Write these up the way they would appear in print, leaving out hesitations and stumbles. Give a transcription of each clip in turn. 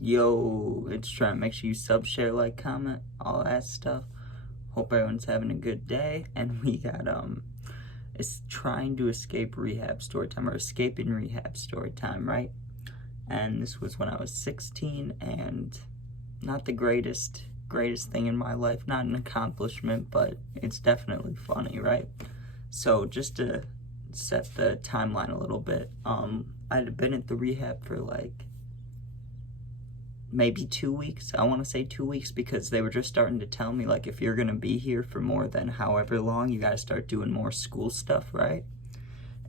Yo, it's trying. Make sure you sub, share, like, comment, all that stuff. Hope everyone's having a good day. And we got it's trying to escape rehab story time, or escaping rehab story time, right? And this was when I was 16, and not the greatest thing in my life, not an accomplishment, but it's definitely funny, right? So just to set the timeline a little bit, I'd been at the rehab for like maybe 2 weeks. I want to say 2 weeks, because they were just starting to tell me, like, if you're going to be here for more than however long, you got to start doing more school stuff, right?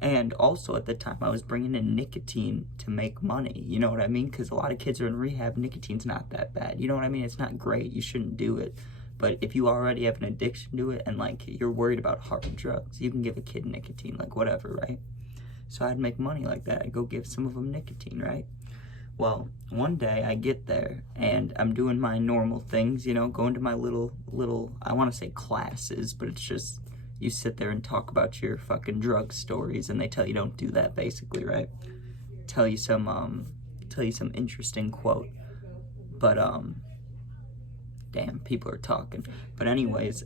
And also at the time, I was bringing in nicotine to make money. You know what I mean? Because a lot of kids are in rehab. Nicotine's not that bad. You know what I mean? It's not great. You shouldn't do it. But if you already have an addiction to it and, like, you're worried about hard drugs, you can give a kid nicotine, like, whatever, right? So I'd make money like that. I'd go give some of them nicotine, right? Well, one day I get there and I'm doing my normal things, you know, going to my little, I want to say classes, but it's just, you sit there and talk about your fucking drug stories, and they tell you don't do that, basically, right? Tell you some interesting quote. But, damn, people are talking. But anyways,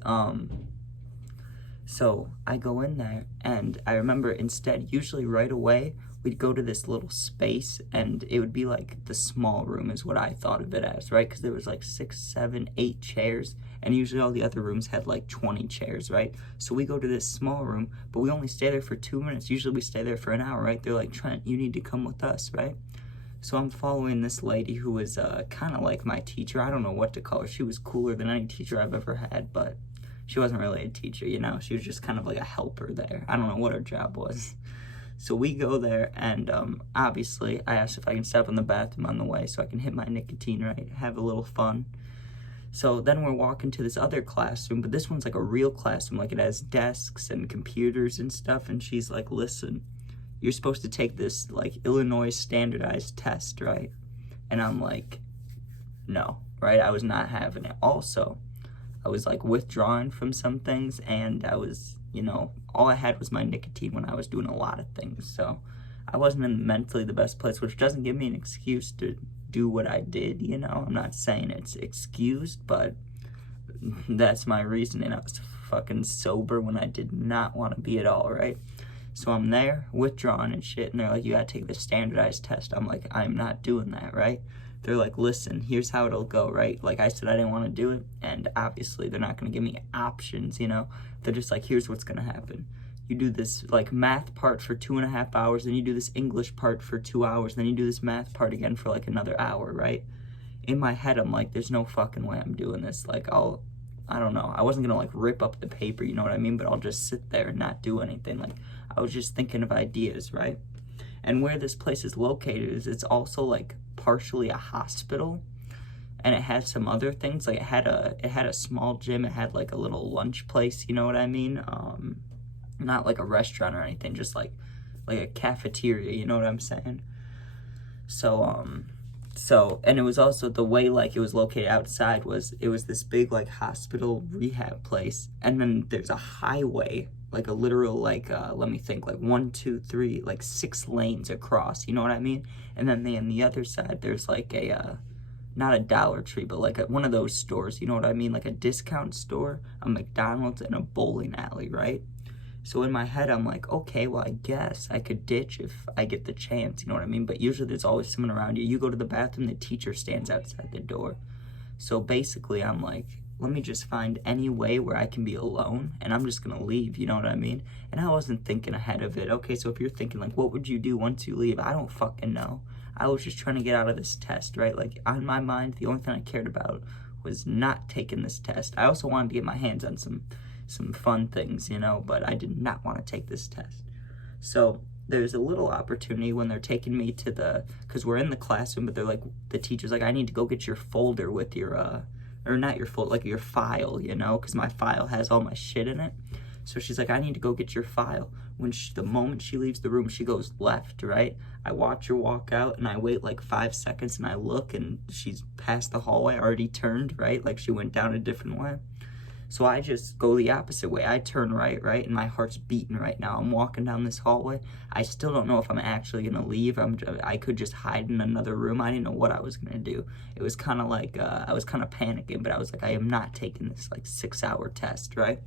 so I go in there, and I remember instead, usually right away, we'd go to this little space, and it would be like the small room is what I thought of it as, right? Because there was like 6, 7, 8 chairs, and usually all the other rooms had like 20 chairs, right? So we go to this small room, but we only stay there for 2 minutes. Usually we stay there for an hour, right? They're like, Trent, you need to come with us, right? So I'm following this lady who was kind of like my teacher. I don't know what to call her. She was cooler than any teacher I've ever had, but she wasn't really a teacher, you know? She was just kind of like a helper there. I don't know what her job was. So we go there, and obviously I asked if I can stop in the bathroom on the way so I can hit my nicotine, right? Have a little fun. So then we're walking to this other classroom, but this one's like a real classroom. Like, it has desks and computers and stuff, and she's like, listen, you're supposed to take this like Illinois standardized test, right? And I'm like, no, right? I was not having it. Also, I was like withdrawing from some things, and I was, you know, all I had was my nicotine when I was doing a lot of things. So I wasn't in mentally the best place, which doesn't give me an excuse to do what I did, you know? I'm not saying it's excused, but that's my reasoning. I was fucking sober when I did not want to be at all, right? So I'm there, withdrawing and shit, and they're like, you gotta take the standardized test. I'm like, I'm not doing that, right? They're like, listen, here's how it'll go, right? Like, I said I didn't want to do it, and obviously they're not going to give me options, you know? They're just like, here's what's going to happen. You do this, like, math part for 2.5 hours, then you do this English part for 2 hours, then you do this math part again for, like, another hour, right? In my head, I'm like, there's no fucking way I'm doing this. Like, I don't know. I wasn't going to, like, rip up the paper, you know what I mean? But I'll just sit there and not do anything. Like, I was just thinking of ideas, right? And where this place is located is it's also like partially a hospital, and it had some other things. Like, it had a small gym, it had like a little lunch place, you know what I mean? Not like a restaurant or anything, just like a cafeteria, you know what I'm saying? So and it was also the way, like, it was located outside was, it was this big like hospital rehab place, and then there's a highway, like a literal, like, let me think, like 1, 2, 3, like 6 lanes across, you know what I mean? And then on the other side, there's like a, not a Dollar Tree, but like one of those stores, you know what I mean? Like a discount store, a McDonald's, and a bowling alley, right? So in my head, I'm like, okay, well, I guess I could ditch if I get the chance, you know what I mean? But usually there's always someone around you. You go to the bathroom, the teacher stands outside the door. So basically, I'm like, let me just find any way where I can be alone, and I'm just gonna leave, you know what I mean? And I wasn't thinking ahead of it. Okay, so if you're thinking, like, what would you do once you leave? I don't fucking know. I was just trying to get out of this test, right? Like, on my mind, the only thing I cared about was not taking this test. I also wanted to get my hands on some fun things, you know, but I did not want to take this test. So there's a little opportunity when they're taking me to because we're in the classroom, but they're like, the teacher's like, I need to go get your folder with your, or not your folder, like your file, you know, because my file has all my shit in it. So she's like, I need to go get your file. The moment she leaves the room, she goes left, right? I watch her walk out, and I wait like 5 seconds, and I look, and she's past the hallway, already turned, right? Like, she went down a different way. So I just go the opposite way. I turn right, and my heart's beating right now. I'm walking down this hallway. I still don't know if I'm actually gonna leave. I could just hide in another room. I didn't know what I was gonna do. It was kind of like, I was kind of panicking, but I was like, I am not taking this like 6-hour test, right?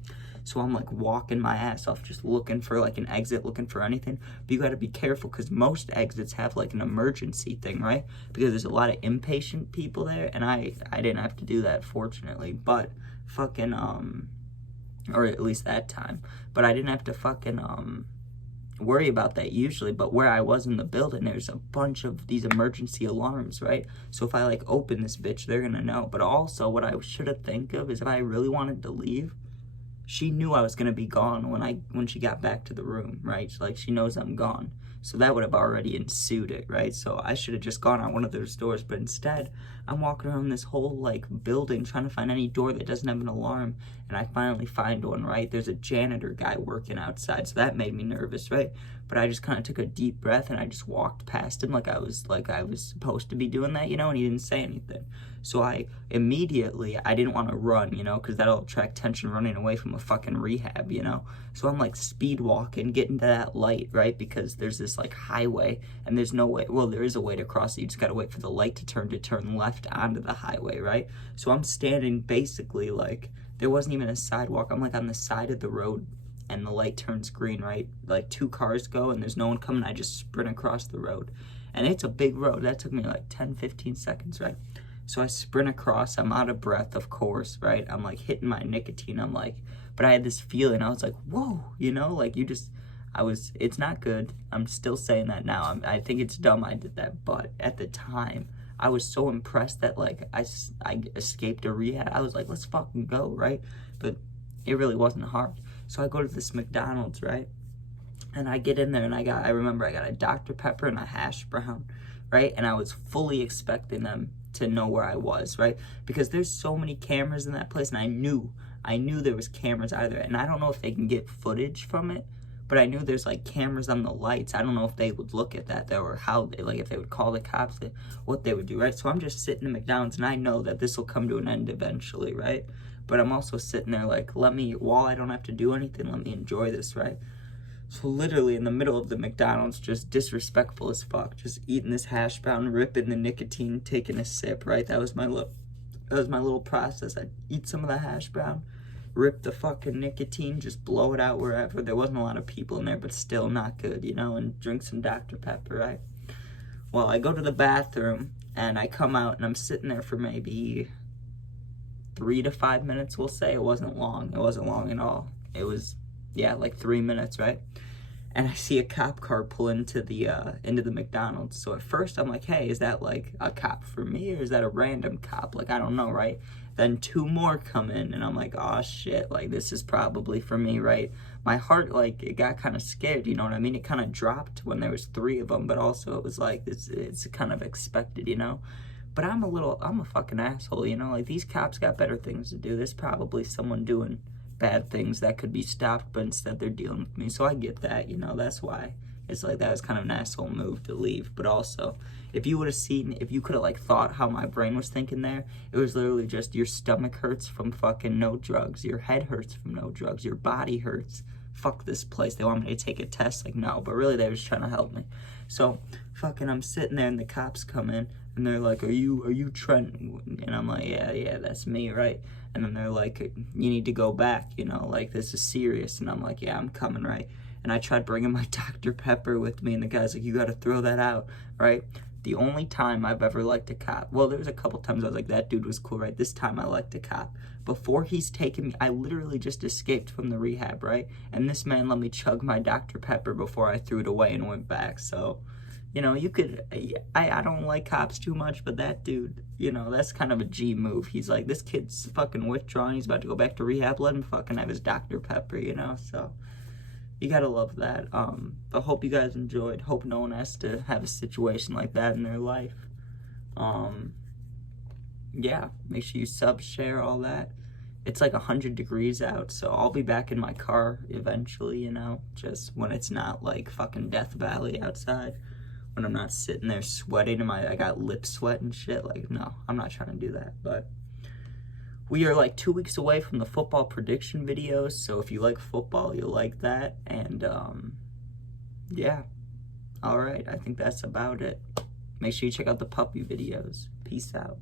So I'm like walking my ass off, just looking for like an exit, looking for anything. But you gotta be careful, because most exits have like an emergency thing, right? Because there's a lot of impatient people there, and I didn't have to do that, fortunately. But fucking, or at least that time. But I didn't have to fucking, worry about that usually. But where I was in the building, there's a bunch of these emergency alarms, right? So if I like open this bitch, they're gonna know. But also what I should have think of is, if I really wanted to leave, she knew I was gonna be gone when she got back to the room, right? Like, she knows I'm gone. So that would have already ensued it, right? So I should have just gone out one of those doors, but instead, I'm walking around this whole like building trying to find any door that doesn't have an alarm, and I finally find one, right? There's a janitor guy working outside, so that made me nervous, right? But I just kind of took a deep breath and I just walked past him like I was supposed to be doing that, you know, and he didn't say anything. So I didn't want to run, you know, because that'll attract attention, running away from a fucking rehab, you know. So I'm like speed walking, getting to that light, right? Because there's this like highway, and there's no way, well, there is a way to cross it. You just got to wait for the light to turn left onto the highway, right? So I'm standing basically like, there wasn't even a sidewalk. I'm like on the side of the road, and the light turns green, right? Like 2 cars go and there's no one coming. I just sprint across the road. And it's a big road. That took me like 10, 15 seconds, right? So I sprint across. I'm out of breath, of course, right? I'm like hitting my nicotine. I'm like, but I had this feeling. I was like, whoa, you know, like it's not good. I'm still saying that now. I think it's dumb I did that. But at the time, I was so impressed that like I escaped a rehab. I was like, let's fucking go, right? But it really wasn't hard. So I go to this McDonald's, right? And I get in there, and I remember I got a Dr. Pepper and a hash brown, right? And I was fully expecting them to know where I was, right? Because there's so many cameras in that place, and I knew there was cameras either. And I don't know if they can get footage from it, but I knew there's like cameras on the lights. I don't know if they would look at that though, or how they, like if they would call the cops, what they would do, right? So I'm just sitting in McDonald's, and I know that this will come to an end eventually, right? But I'm also sitting there like, while I don't have to do anything, let me enjoy this, right? So literally in the middle of the McDonald's, just disrespectful as fuck, just eating this hash brown, ripping the nicotine, taking a sip, right? That was my little process. I'd eat some of the hash brown, rip the fucking nicotine, just blow it out wherever. There wasn't a lot of people in there, but still not good, you know, and drink some Dr. Pepper, right? Well, I go to the bathroom, and I come out, and I'm sitting there for maybe 3 to 5 minutes, we'll say. It wasn't long at all. It was, yeah, like 3 minutes, right? And I see a cop car pull into the McDonald's. So at first I'm like, hey, is that like a cop for me, or is that a random cop? Like, I don't know, right? Then 2 more come in, and I'm like, oh shit, like this is probably for me, right? My heart, like, it got kind of scared, you know what I mean? It kind of dropped when there was 3 of them, but also it was like, it's kind of expected, you know? But I'm a fucking asshole, you know? Like, these cops got better things to do. There's probably someone doing bad things that could be stopped, but instead they're dealing with me. So I get that, you know? That's why it's like, that was kind of an asshole move to leave. But also, if you could have like thought how my brain was thinking there, it was literally just, your stomach hurts from fucking no drugs. Your head hurts from no drugs. Your body hurts. Fuck this place. They want me to take a test. Like, no, but really they were just trying to help me. So fucking, I'm sitting there, and the cops come in, and they're like, are you Trent? And I'm like, yeah, that's me, right? And then they're like, you need to go back, you know, like, this is serious. And I'm like, yeah, I'm coming, right? And I tried bringing my Dr. Pepper with me, and the guy's like, you got to throw that out, right? The only time I've ever liked a cop, well, there was a couple times I was like, that dude was cool, right? This time I liked a cop. Before he's taken me, I literally just escaped from the rehab, right? And this man let me chug my Dr. Pepper before I threw it away and went back. So, you know, you could, I don't like cops too much, but that dude, you know, that's kind of a G move. He's like, this kid's fucking withdrawn, he's about to go back to rehab, let him fucking have his Dr. Pepper, you know? So you gotta love that. But hope you guys enjoyed. Hope no one has to have a situation like that in their life. Yeah, make sure you sub, share, all that. It's like 100 degrees out, so I'll be back in my car eventually, you know, just when it's not like fucking Death Valley outside, when I'm not sitting there sweating and I got lip sweat and shit. Like, no, I'm not trying to do that. But we are like 2 weeks away from the football prediction videos, so if you like football, you'll like that. And yeah, all right, I think that's about it. Make sure you check out the puppy videos. Peace out.